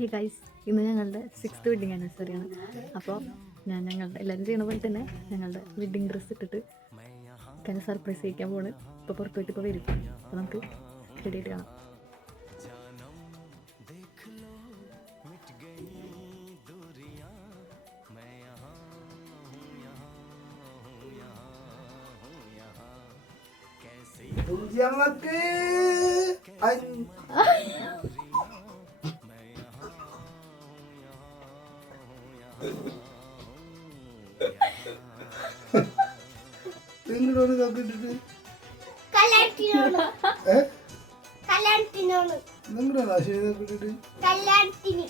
Hey guys, ഇന്ന് ഞങ്ങളുടെ 6th wedding anniversary ആണ്. അപ്പോൾ ഞങ്ങളുടെ എല്ലാവരും ചെയ്യണ പോലെ തന്നെ ഞങ്ങളുടെ വെഡിങ് ഡ്രസ്സ് ഇട്ടിട്ട് കാരണം സർപ്രൈസ് ചെയ്യിക്കാൻ പോണ്. ഇപ്പോൾ പുറത്ത് പോയിട്ട് ഇപ്പോൾ വരും. അപ്പോൾ നമുക്ക് റെഡി ആയിട്ട് കാണാം. കല്യാണത്തിന്